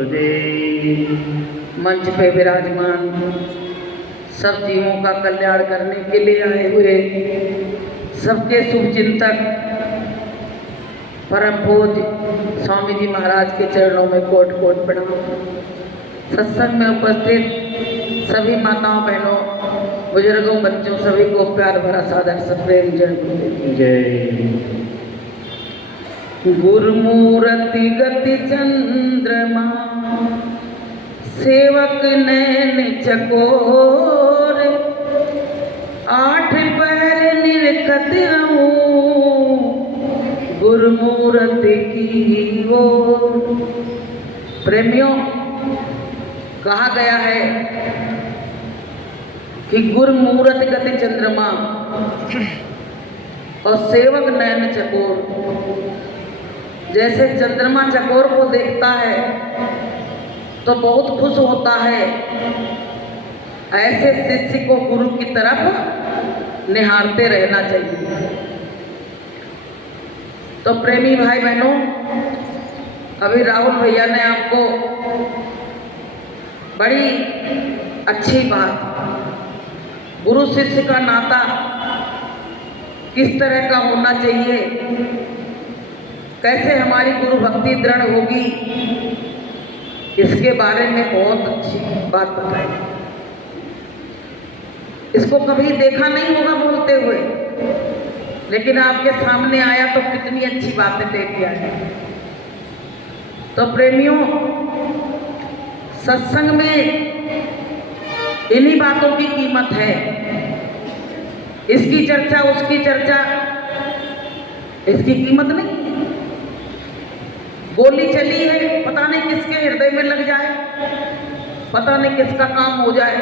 गुरुदेव। मंच पे विराजमान सब जीवों का कल्याण करने के लिए आए हुए सबके शुभ चिंतक परम पूज्य स्वामी जी महाराज के चरणों में कोट कोट प्रणाम। सत्संग में उपस्थित सभी माताओं बहनों बुजुर्गों बच्चों सभी को प्यार भरा सादर सप्रेम जय गुरुदेव। जय गुरुमूर्ति गति चंद्रमा सेवक नैन चकोर आठ पैर निरखत रहूं गुरुमूर्ति की ओर। प्रेमियों, कहा गया है कि गुरुमूर्ति गति चंद्रमा और सेवक नैन चकोर। जैसे चंद्रमा चकोर को देखता है तो बहुत खुश होता है, ऐसे शिष्य को गुरु की तरफ निहारते रहना चाहिए। तो प्रेमी भाई बहनों, अभी राहुल भैया ने आपको बड़ी अच्छी बात गुरु शिष्य का नाता किस तरह का होना चाहिए, कैसे हमारी गुरु भक्ति दृढ़ होगी, इसके बारे में बहुत अच्छी बात बताई। इसको कभी देखा नहीं होगा बोलते हुए, लेकिन आपके सामने आया तो कितनी अच्छी बातें देख के आए। तो प्रेमियों, सत्संग में इन्हीं बातों की कीमत है। इसकी चर्चा उसकी चर्चा इसकी कीमत नहीं। गोली चली है, पता नहीं किसके हृदय में लग जाए, पता नहीं किसका काम हो जाए।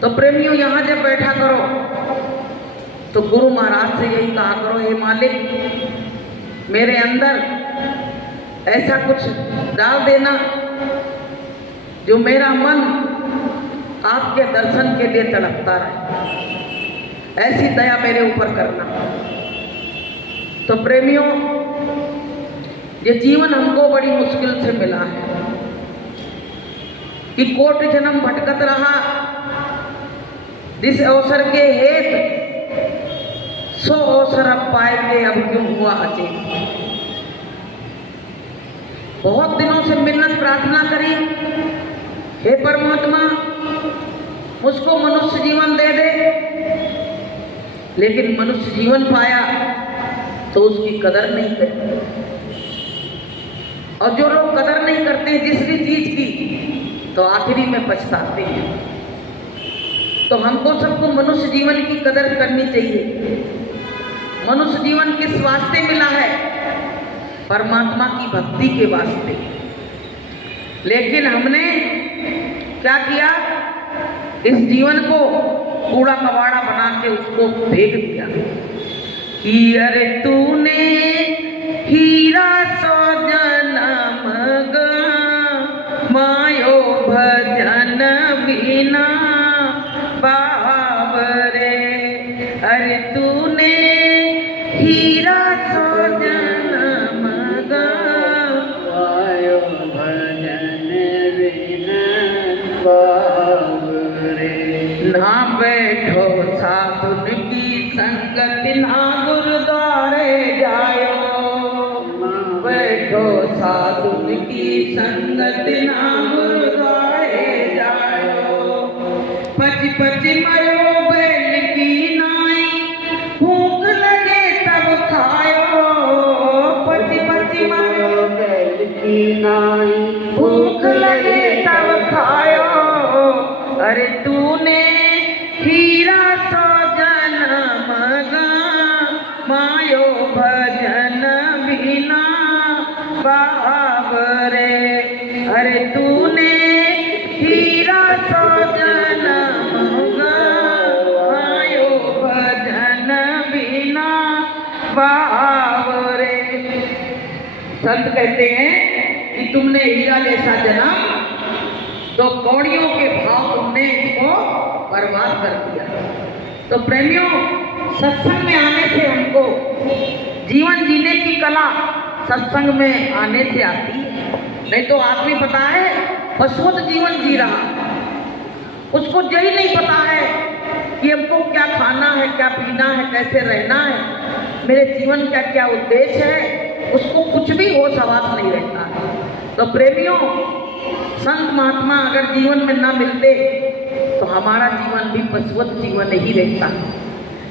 तो प्रेमियों, यहाँ जब बैठा करो तो गुरु महाराज से यही कहा करो, हे मालिक मेरे अंदर ऐसा कुछ डाल देना जो मेरा मन आपके दर्शन के लिए तड़पता रहे, ऐसी दया मेरे ऊपर करना। तो प्रेमियों, ये जीवन हमको बड़ी मुश्किल से मिला है कि कोट जन्म भटकत रहा, जिस अवसर के हेत सो अवसर अब पाए के अब क्यों हुआ अचेत। बहुत दिनों से मिन्नत प्रार्थना करी, हे परमात्मा मुझको मनुष्य जीवन दे दे, लेकिन मनुष्य जीवन पाया तो उसकी कदर नहीं करी। और जो लोग कदर नहीं करते जिस भी चीज की, तो आखिरी में पछताते हैं। तो हमको सबको मनुष्य जीवन की कदर करनी चाहिए। मनुष्य जीवन किस वास्ते मिला है? परमात्मा की भक्ति के वास्ते। लेकिन हमने क्या किया? इस जीवन को कूड़ा कबाड़ा बना के उसको फेंक दिया कि अरे तूने हीरा सो जन्म मायो भजन बिना बाबरे। अरे तूने हीरा सो जन्म मायो भजन बिना बाबरे। ना बैठो साधुन की संगत ना गुरुद्वारे जायो, बैठो साधुन की संगत ना गुरुद्वारे जायो। पच पच मरो बैल की नाई, भूख लगे तब खायो। पच पच मरो बैल की नाई, भूख लगे तब खायो। अरे तूने हीरा सो जन्म मायो भजन बिना बाबरे। अरे तूने हीरा सो जन्म मायो भजन बिना बाबरे। संत कहते हैं कि तुमने हीरा जैसा जन्म तो कौड़ियों के भाव तुमने इसको बर्बाद कर दिया। तो प्रेमियों, सत्संग में आने से हमको जीवन जीने की कला सत्संग में आने से आती है। नहीं तो आदमी पता है पशुवत जीवन जी रहा, उसको यही नहीं पता है कि हमको क्या खाना है, क्या पीना है, कैसे रहना है, मेरे जीवन का क्या उद्देश्य है, उसको कुछ भी होश हवास नहीं रहता है। तो प्रेमियों, संत महात्मा अगर जीवन में ना मिलते तो हमारा जीवन भी पशुवत जीवन ही रहता।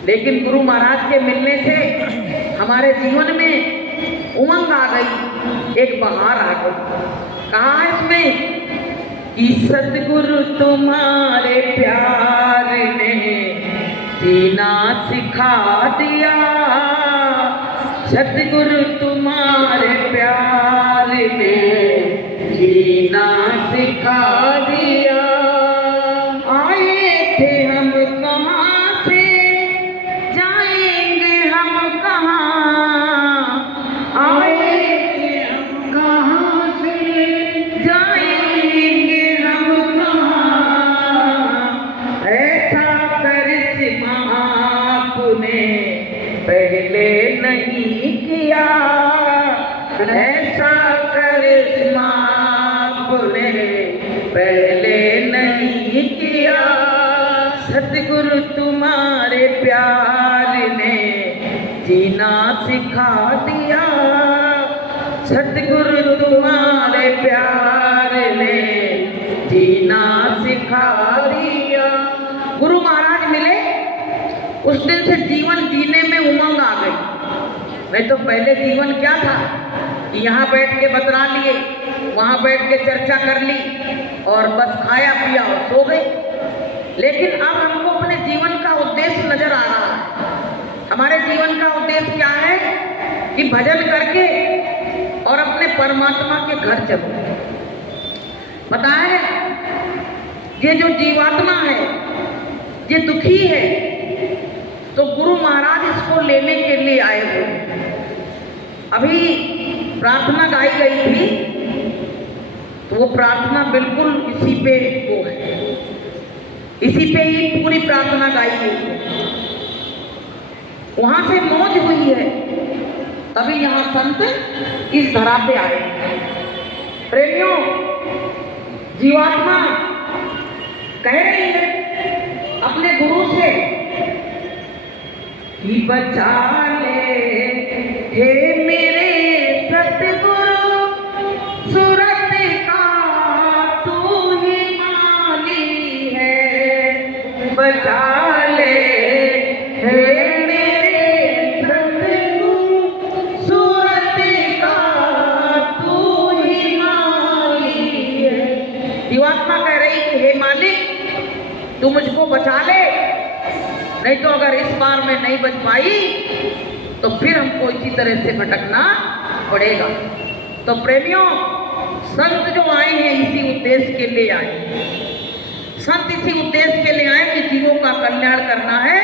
लेकिन गुरु महाराज के मिलने से हमारे जीवन में उमंग आ गई, एक बहार आ गई। कहा है इसमें कि सतगुरु तुम्हारे प्यार ने जीना सिखा दिया, सतगुरु तुम्हारे प्यार ने जीना सिखा दिया। आए थे हम कहाँ से, जाएंगे हम कहाँ, आए थे हम कहाँ से, जाएंगे हम कहाँ, ऐसा करिश्मा आपने पहले नहीं किया, ऐसा करिश्मा आपने पहले नहीं किया, सतगुरु तुम्हारे प्यार ने जीना सिखा दिया, सतगुरु तुम्हारे प्यार ने जीना सिखा दिया। गुरु महाराज मिले, उस दिन से जीवन जीने में उमंग आ गई। नहीं तो पहले जीवन क्या था कि यहाँ बैठ के बतरा लिए, वहाँ बैठ के चर्चा कर ली और बस खाया पिया और सो गए। लेकिन अब हमको अपने जीवन का उद्देश्य नजर आ रहा है। हमारे जीवन का उद्देश्य क्या है कि भजन करके और अपने परमात्मा के घर चलो। पता है, ये जो जीवात्मा है, ये दुखी है, तो गुरु महाराज इसको लेने के लिए आए हुए। अभी प्रार्थना गाई गई थी, तो वो प्रार्थना बिल्कुल इसी पे वो है, इसी पे ही पूरी प्रार्थना गाई गई है। वहां से मौज हुई है, तभी यहाँ संत इस धरा पे आए। प्रेमियों, जीवात्मा कह रही है अपने गुरु से कि बचा ले हे मेरे सतगुरु, सूरत का तू ही माली है, बचा ले हे मेरे सतगुरु, सूरत का तू ही माली है। जीवात्मा कह रही कि हे मालिक, तू मुझको बचा ले, नहीं तो अगर इस बार में नहीं बच पाई तो फिर हमको इसी तरह से भटकना पड़ेगा। तो प्रेमियों, संत जो आए हैं इसी उद्देश्य के लिए आए। संत इसी उद्देश्य के लिए आए कि जीवों का कल्याण करना है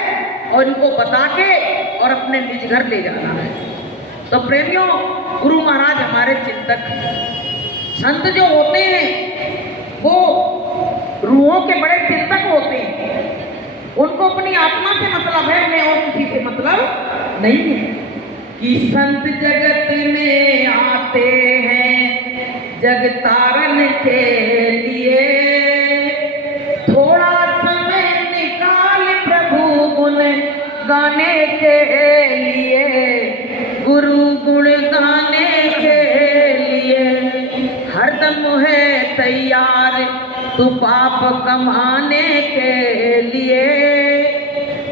और इनको बता के और अपने निज घर ले जाना है। तो प्रेमियों, गुरु महाराज हमारे चिंतक हैं। संत जो होते हैं वो रूहों के बड़े चिंतक होते हैं। उनको अपनी आत्मा से मतलब है, उन्हें और किसी से मतलब नहीं है। कि संत जगत में आते हैं जग तारन के लिए, थोड़ा समय निकाल प्रभु गुण गाने के लिए, गुरु गुण गाने के लिए हरदम है तैयार तू पाप कमाने के लिए,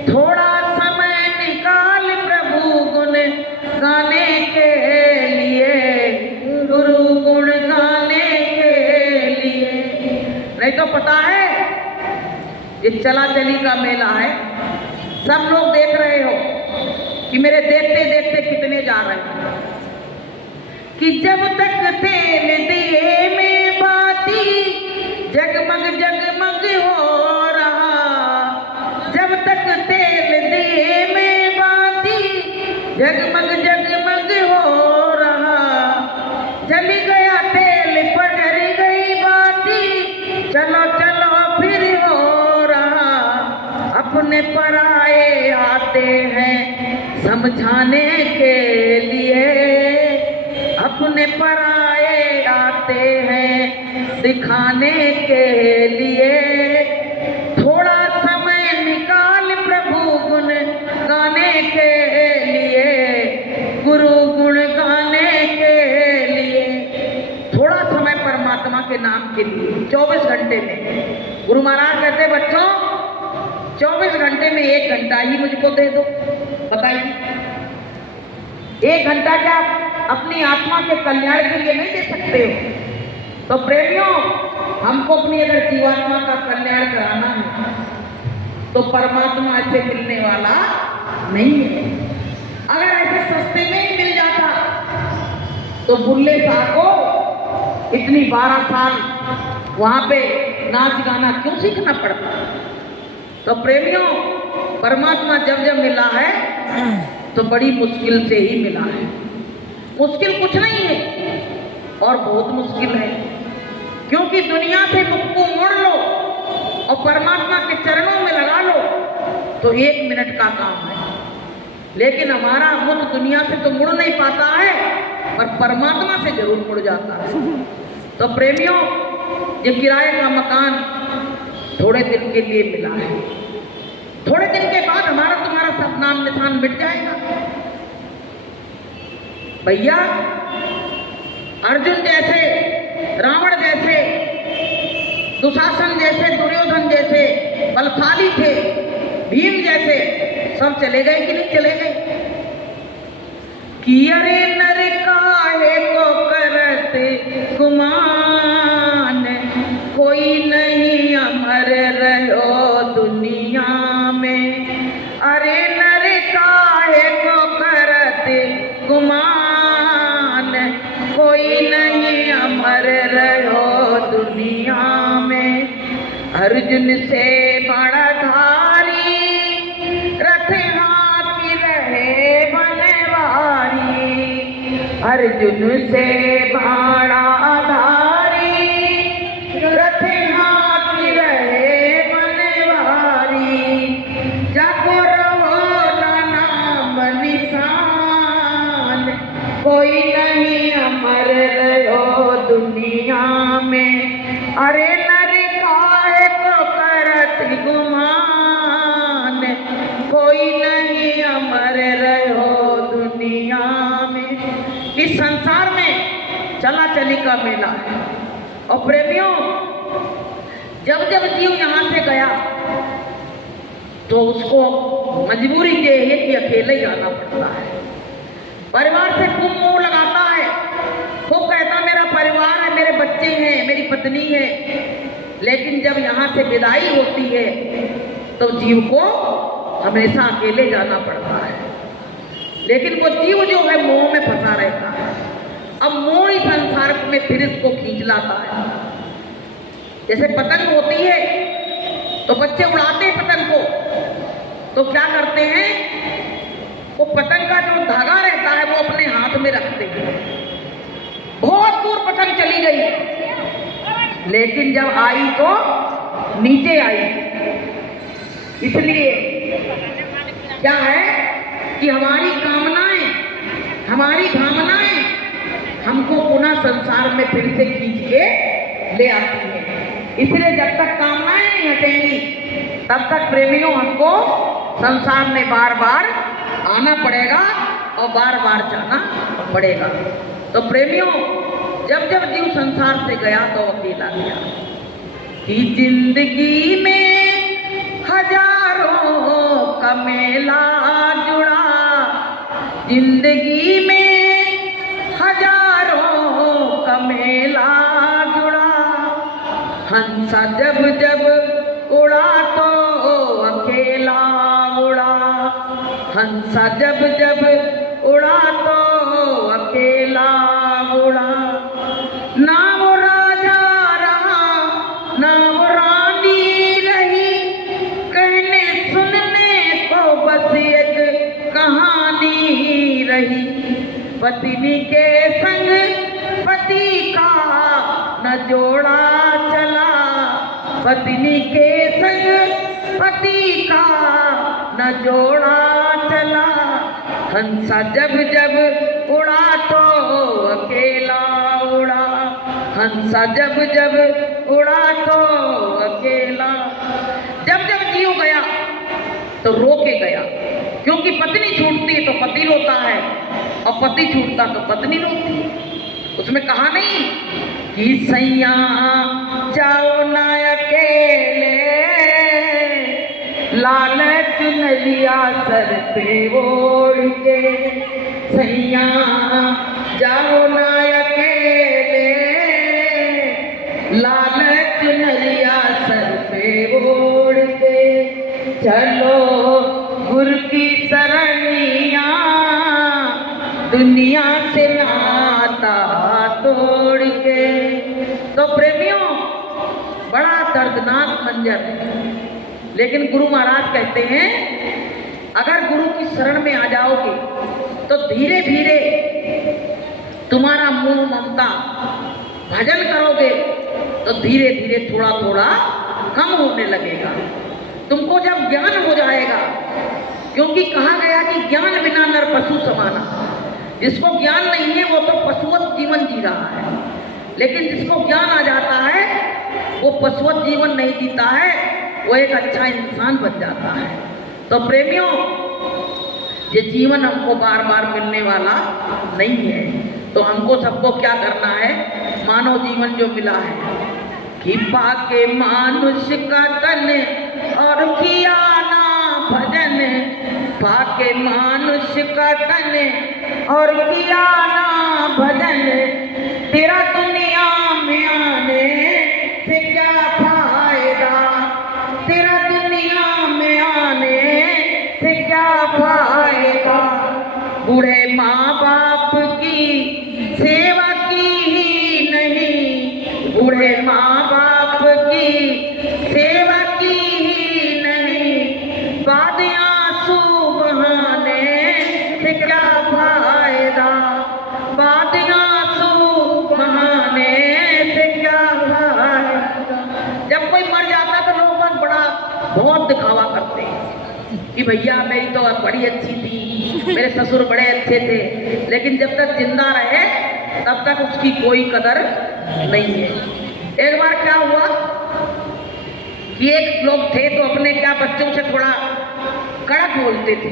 थोड़ा समय निकाल प्रभु गुण गाने के लिए, गुरु गुण गाने के लिए। नहीं तो पता है, ये चला चली का मेला है, सब लोग देख रहे हो कि मेरे देखते देखते कितने जा रहे हैं। कि जब तक तेल दिए में बाती जगमग जगमग हो रहा, जब तक तेल दिए में बाती जगमग जगमग हो रहा, जली गया तेल पजर गई बाती, चलो चलो फिर हो रहा। अपने पराए आते हैं समझाने के लिए, अपने पराए आते आते हैं दिखाने के लिए। थोड़ा समय निकाल प्रभु गुण गाने के लिए, गुरु गुण गाने के लिए। थोड़ा समय परमात्मा के नाम के लिए 24 घंटे में। गुरु महाराज कहते बच्चों 24 घंटे में 1 घंटा ही मुझको दे दो। बताइए 1 घंटा क्या अपनी आत्मा के कल्याण के लिए नहीं दे सकते हो? तो प्रेमियों, हमको अपनी अगर जीवात्मा का कल्याण कराना है तो परमात्मा ऐसे मिलने वाला नहीं है। अगर ऐसे सस्ते में ही मिल जाता तो बुल्ले साहब को इतनी 12 साल वहां पे नाच गाना क्यों सीखना पड़ता? तो प्रेमियों, परमात्मा जब जब मिला है तो बड़ी मुश्किल से ही मिला है। मुश्किल कुछ नहीं है और बहुत मुश्किल है, क्योंकि दुनिया से मुख को मोड़ लो और परमात्मा के चरणों में लगा लो तो 1 मिनट का काम है। लेकिन हमारा मुख दुनिया से तो मुड़ नहीं पाता है, पर परमात्मा से जरूर मुड़ जाता है। तो प्रेमियों, ये किराए का मकान थोड़े दिन के लिए मिला है। थोड़े दिन के बाद हमारा तुम्हारा सब नाम निशान मिट जाएगा। भैया, अर्जुन जैसे, रावण जैसे, दुशासन जैसे, दुर्योधन जैसे बलशाली थे, भीम जैसे, सब चले गए कि नहीं चले गए? कि अरे नर काहे को करत गुमान, कोई नहीं अमर रहो दुनिया में। अरे नर काहे को करत गुमान, कोई नहीं अमर रहो दुनिया में। अर्जुन से बड़ा धारी रथ हाथी रहे बनवारी। अर्जुन से बड़ा धारी रथ हाथी रहे बनवारी। जाको रहो नाम निशान, कोई नहीं अमर रहो दुनिया में। अरे नर काहे को करत गुमान, कोई नहीं अमर रहो दुनिया में। इस संसार में चला चली का मेला है। और प्रेमियों, जब जब जीव यहाँ से गया तो उसको मजबूरी ये है कि अकेले ही आना पड़ता है। परिवार से खूब मोह लगाता है, खूब कहता मेरा परिवार है, मेरे बच्चे हैं, मेरी पत्नी है। लेकिन जब यहाँ से विदाई होती है तो जीव को हमेशा अकेले जाना पड़ता है। लेकिन वो जीव जो है मोह में फंसा रहता है। अब मोह ही संसार में फिर इसको खींच लाता है। जैसे पतंग होती है तो बच्चे उड़ाते हैं पतंग को, तो क्या करते हैं, वो पतंग का जो धागा रहता है वो अपने हाथ में रखते हैं। बहुत दूर पतंग चली गई, लेकिन जब आई तो नीचे आई। इसलिए क्या है कि हमारी कामनाएं, हमारी भावनाएं हमको पुनः संसार में फिर से खींच के ले आती है। इसलिए जब तक कामनाएं नहीं हटेंगी तब तक प्रेमियों हमको संसार में बार बार आना पड़ेगा और बार बार जाना पड़ेगा। तो प्रेमियों, जब जब जीव संसार से गया तो अकेला गया। कि जिंदगी में हजारों का मेला जुड़ा, जिंदगी में हजारों का मेला जुड़ा। हंसा जब जब उड़ा तो अकेला उड़ा, हंसा जब जब उड़ा तो अकेला उड़ा। ना वो राजा रहा ना वो रानी रही, कहने सुनने को बस एक कहानी रही। पत्नी के संग पति का न जोड़ा चला, पत्नी के संग पति का न जोड़ा चला। हंसा जब जब उड़ा तो अकेला उड़ा, हंसा जब जब उड़ा तो अकेला। जब जब जीव गया तो रो के गया, क्योंकि पत्नी छूटती है तो पति रोता है, और पति छूटता तो पत्नी रोती है। उसमें कहा नहीं कि सैया जाओ ना अकेले, लालच नलिया सर पे ओढ़ के। सैया जाओ ना अकेले, लालच नलिया सर पे ओढ़ के। चलो गुरु की सरनिया, दुनिया से नाता तोड़ के। तो प्रेमियों, बड़ा दर्दनाक मंजर है, लेकिन गुरु महाराज कहते हैं अगर गुरु की शरण में आ जाओगे तो धीरे धीरे तुम्हारा मोह ममता, भजन करोगे तो धीरे धीरे थोड़ा थोड़ा कम होने लगेगा। तुमको जब ज्ञान हो जाएगा, क्योंकि कहा गया कि ज्ञान बिना नर पशु समाना। जिसको ज्ञान नहीं है वो तो पशुवत जीवन जी रहा है, लेकिन जिसको ज्ञान आ जाता है वो पशुवत जीवन नहीं जीता है, वो एक अच्छा इंसान बन जाता है। तो प्रेमियों, ये जीवन हमको बार बार मिलने वाला नहीं है, तो हमको सबको क्या करना है, मानव जीवन जो मिला है कि पाके मानुष का तन और किया ना भजन। पाके मानुष का तन और किया ना भजन, तेरा दुनिया में आने से क्या फायदा। तेरा दुनिया में आने से क्या फायदा। बूढ़े माँ बाप की सेवा की ही नहीं, बूढ़े माँ बाप की सेवा की ही नहीं, बाद आंसू बहाने से क्या फायदा। बाद आंसू बहाने से क्या फायदा। जब कोई मर जाता तो लोग बड़ा बहुत दिखावा करते हैं कि भैया मेरी तो बड़ी अच्छी थी, मेरे ससुर बड़े अच्छे थे, लेकिन जब तक जिंदा रहे तब तक उसकी कोई कदर नहीं है। एक बार क्या हुआ कि एक लोग थे तो अपने क्या बच्चों से थोड़ा कड़क बोलते थे,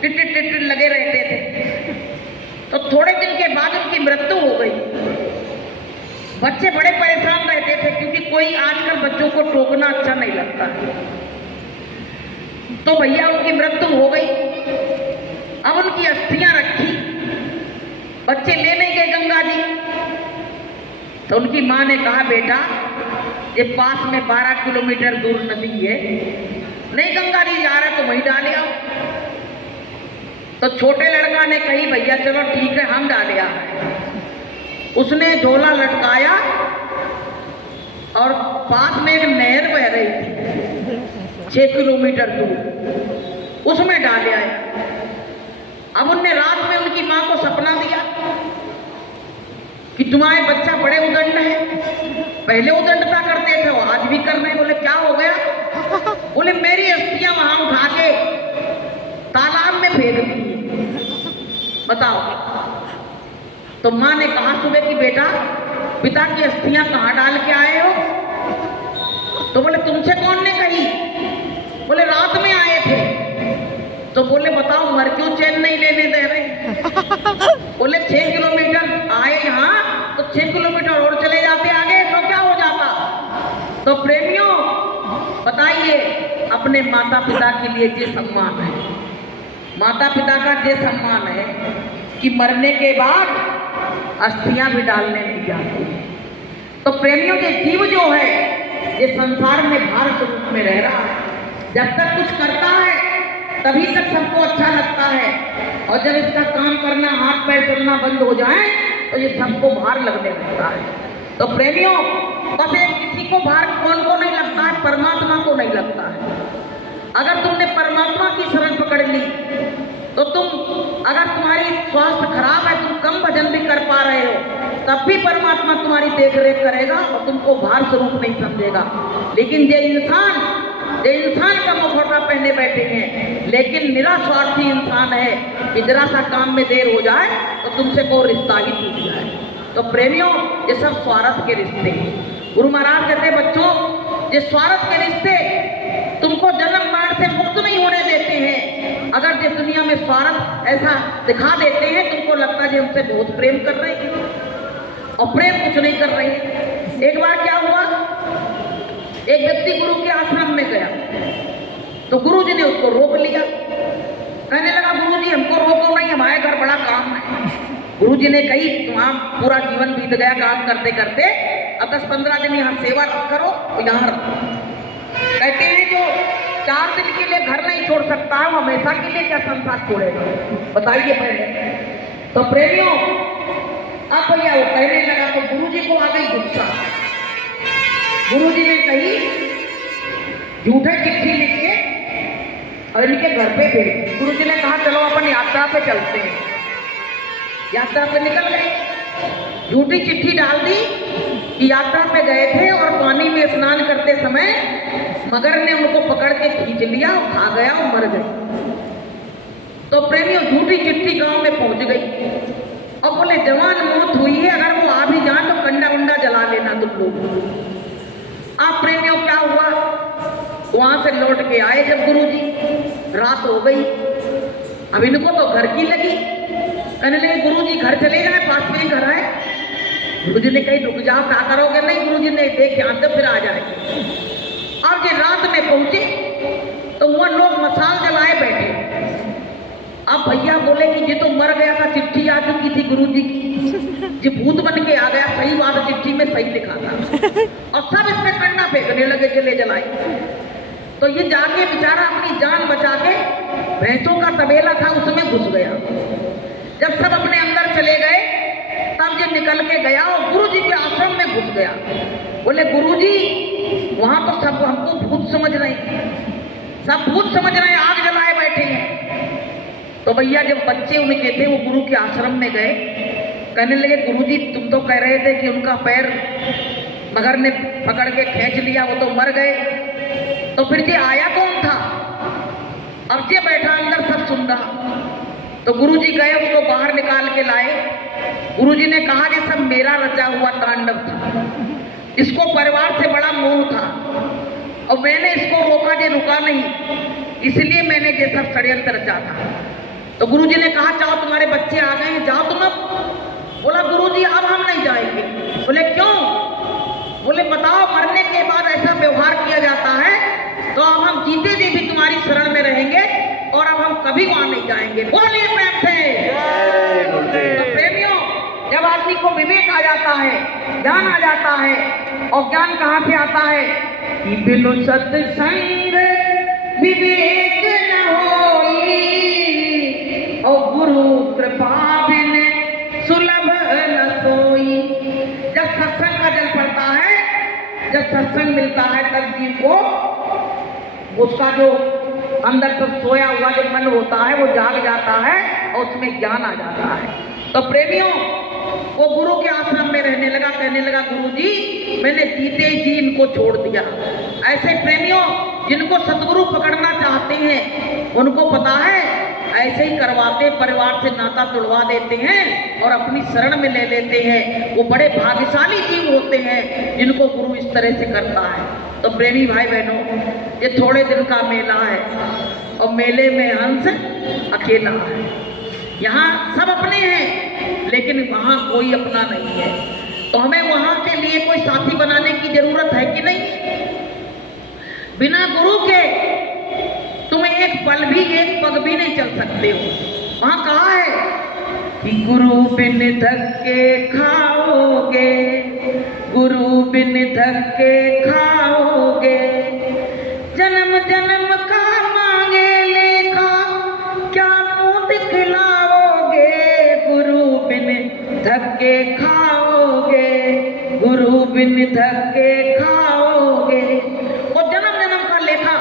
टिट टिट टिट टिट लगे रहते थे। तो थोड़े दिन के बाद उनकी मृत्यु हो गई। बच्चे बड़े परेशान रहते थे, क्योंकि कोई आजकल बच्चों को टोकना अच्छा नहीं लगता। तो भैया उनकी मृत्यु हो गई। अब उनकी अस्थियां रखी, बच्चे ले नहीं गए गंगा जी। तो उनकी माँ ने कहा बेटा ये पास में 12 किलोमीटर दूर नदी है, नहीं गंगा जी जा रहा तो वहीं डाले आओ। तो छोटे लड़का ने कही भैया चलो ठीक है हम डाले आ। उसने झोला लटकाया और पास में एक नहर बह रही थी 6 किलोमीटर दूर, उसमें डाले आए। अब उनने रात में उनकी माँ को सपना दिया कि तुम्हारे बच्चा बड़े उदंड है, पहले उदंडता करते थे वो आज भी कर रहे हैं। बोले क्या हो गया? बोले मेरी अस्थियां वहां उठा के तालाब में फेंक दी, बताओ। तो माँ ने कहा सुबह कि बेटा पिता की अस्थियां कहाँ डाल के आए हो? तो बोले तुमसे कौन ने कही? बोले रात में आए थे। तो बोले बताओ मर क्यों चैन नहीं लेने दे रहे? बोले 6 किलोमीटर आए यहाँ तो 6 किलोमीटर और चले जाते आगे तो क्या हो जाता। तो प्रेमियों बताइए, अपने माता पिता के लिए ये सम्मान है, माता पिता का ये सम्मान है कि मरने के बाद अस्थियां भी डालने नहीं जाती। तो प्रेमियों के जीव जो है ये संसार में भार स्वरूप में रह रहा है। जब तक कुछ करता है तभी तक सबको अच्छा लगता है, और जब इसका काम करना हाथ पैर चलना बंद हो जाए तो ये सबको भार लगने लगता है। तो प्रेमियों बस एक किसी को भार कौन को नहीं लगता है? परमात्मा को नहीं लगता है। अगर तुमने परमात्मा की शरण पकड़ ली तो तुम, अगर तुम्हारी स्वास्थ्य खराब है, तुम कम भजन भी कर पा रहे हो, तब भी परमात्मा तुम्हारी देख रेख करेगा और तुमको भार स्वरूप नहीं समझेगा। लेकिन ये इंसान का मुखौटा पहने बैठे हैं, लेकिन निरास्वार्थी इंसान है कि जरा सा काम में देर हो जाए तो तुमसे कोई रिश्ता ही टूट जाए। तो प्रेमियों, ये सब स्वार्थ के रिश्ते हैं। गुरु महाराज कहते बच्चों, ये स्वार्थ के रिश्ते तुमको जन्म मरण से मुक्त नहीं होने देते हैं। अगर ये दुनिया में स्वार्थ ऐसा दिखा देते हैं, तुमको लगता है हमसे बहुत प्रेम कर रहे हैं, और प्रेम कुछ नहीं कर रहे हैं। एक बार क्या हुआ, एक व्यक्ति गुरु के आश्रम में गया, तो गुरु जी ने उसको रोक लिया। कहने लगा, गुरु जी हमको रोको नहीं, हमारे घर बड़ा काम है। गुरु जी ने कही, तुम पूरा जीवन बीत गया काम करते करते, अब 10-15 दिन यहाँ सेवा करो और यहाँ रहो। कहते हैं जो 4 दिन के लिए घर नहीं छोड़ सकता है, वो हमेशा के लिए क्या संसार छोड़ेगा, बताइए पहले। तो प्रेमियों, अब भैया वो कहने लगा, तो गुरु जी को आ गई गुस्सा। गुरु जी ने कही, झूठे चिट्ठी लिख के और इनके घर पे भेज। गुरु जी ने कहा, चलो अपन यात्रा पे चलते हैं। यात्रा पे निकल गए, झूठी चिट्ठी डाल दी कि यात्रा पे गए थे और पानी में स्नान करते समय मगर ने उनको पकड़ के खींच लिया और खा गया और मर गए। तो प्रेमियों, झूठी चिट्ठी गांव में पहुंच गई और बोले, जवान मौत हुई है, अगर वो आ भी जाए तो कंडा उंडा जला लेना तुम लोग। आप प्रेमियों, क्या हुआ, वहां से लौट के आए जब गुरु जी, रात हो गई। अब इनको तो घर की लगी, कहने लगे, गुरु जी घर चले जाए, पास में ही घर है। गुरु जी ने कही, रुक जाओ, क्या करोगे? नहीं, गुरु जी ने देखे आते फिर आ जाएंगे। अब ये रात में पहुंचे तो वहां लोग मसाल जलाए बैठे। अब भैया बोले कि ये तो मर गया था, चिट्ठी आ चुकी थी गुरु जी की, ये भूत बन के आ गया। सही बात, चिट्ठी में सही लिखा था, और सब इसमें कंडा फेंकने लगे, जले जलाए। तो ये जाके बेचारा अपनी जान बचा के भैंसों का तबेला था उसमें घुस गया। जब सब अपने अंदर चले गए, तब ये निकल के गया और गुरु जी के आश्रम में घुस गया। बोले, गुरु जी वहां तो सब हमको भूत समझ रहे हैं, सब भूत समझ रहे हैं, आग जलाए बैठे हैं। तो भैया जब बच्चे उनके थे, वो गुरु के आश्रम में गए, कहने लगे, गुरु जी तुम तो कह रहे थे कि उनका पैर मगर ने पकड़ के खींच लिया, वो तो मर गए, तो फिर ये आया कौन था? अब ये बैठा अंदर सब सुन रहा। तो गुरु जी गए, उसको बाहर निकाल के लाए। गुरु जी ने कहा, ये सब मेरा रचा हुआ तांडव था, इसको परिवार से बड़ा मोह था और मैंने इसको रोका, ये रुका नहीं, इसलिए मैंने ये सब षड्यंत्र रचा था। तो गुरु जी ने कहा, जाओ तुम्हारे बच्चे आ गए हैं, जाओ तुम अब। बोला, गुरु जी अब हम नहीं जाएंगे। बोले, क्यों? बोले, बताओ, मरने के बाद ऐसा व्यवहार किया जाता है, तो अब हम जीते जी भी तुम्हारी शरण में रहेंगे और अब हम कभी वहां नहीं जाएंगे। बोलिए प्रेम से। तो प्रेमियों, जब आदमी को विवेक आ जाता है, ज्ञान आ जाता है, और ज्ञान कहाँ से आता है कि बिनु सत्संग विवेक न होई, और गुरु कृपा बिन सुलभ न सोई। जब सत्संग का जल पड़ता है, जब सत्संग मिलता है, तब जीव को उसका जो अंदर सब सोया हुआ जो मन होता है वो जाग जाता है और उसमें ज्ञान आ जाता है। तो प्रेमियों, वो गुरु के आश्रम में रहने लगा, कहने लगा, गुरु जी मैंने जीते जी इनको छोड़ दिया। ऐसे प्रेमियों, जिनको सतगुरु पकड़ना चाहते हैं, उनको पता है ऐसे ही करवाते, परिवार से नाता तोड़वा देते हैं और अपनी शरण में ले लेते हैं। वो बड़े भाग्यशाली जीव होते हैं जिनको गुरु इस तरह से करता है। तो प्रेमी भाई बहनों, ये थोड़े दिन का मेला है और मेले में हंस अकेला है। यहाँ सब अपने हैं, लेकिन वहाँ कोई अपना नहीं है। तो हमें वहाँ के लिए कोई साथी बनाने की जरूरत है कि नहीं? बिना गुरु के तुम एक पल भी, एक पग भी नहीं चल सकते हो। वहाँ कहा है कि गुरु बिन धक्के खाओगे, गुरु बिन धक्के खाओगे, जन्म जन्म का मांगे लेखा क्या मुंह दिखलाओगे। गुरु बिन धक्के खाओगे, गुरु बिन धक्के खाओगे। और जन्म जन्म का लेखा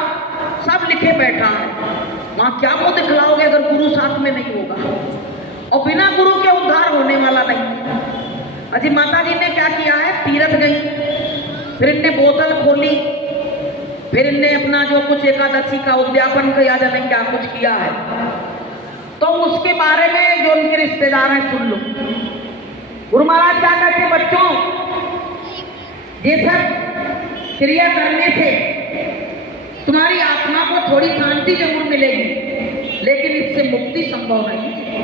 सब लिखे बैठा है, वहां क्या मुंह दिखलाओगे अगर गुरु साथ में नहीं होगा। और बिना गुरु के उद्धार होने वाला नहीं। अजी माता जी ने क्या किया है, तीरथ गई, फिर इनने बोतल खोली, फिर इनने अपना जो कुछ एकादशी का उद्यापन किया, जाने क्या कुछ किया है। तो उसके बारे में जो उनके रिश्तेदार हैं सुन लो। गुरु महाराज क्या कहते हैं बच्चों, ये सब क्रिया करने से तुम्हारी आत्मा को थोड़ी शांति जरूर मिलेगी, लेकिन इससे मुक्ति संभव नहीं है।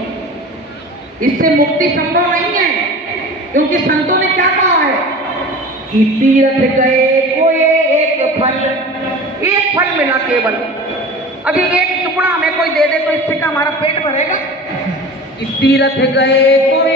इससे मुक्ति संभव नहीं है, क्योंकि संतों ने क्या कहा है कि तीर्थ गए कोई एक फल मिला केवल। अभी एक टुकड़ा हमें कोई दे दे तो इससे क्या हमारा पेट भरेगा? कि तीर्थ गए कोई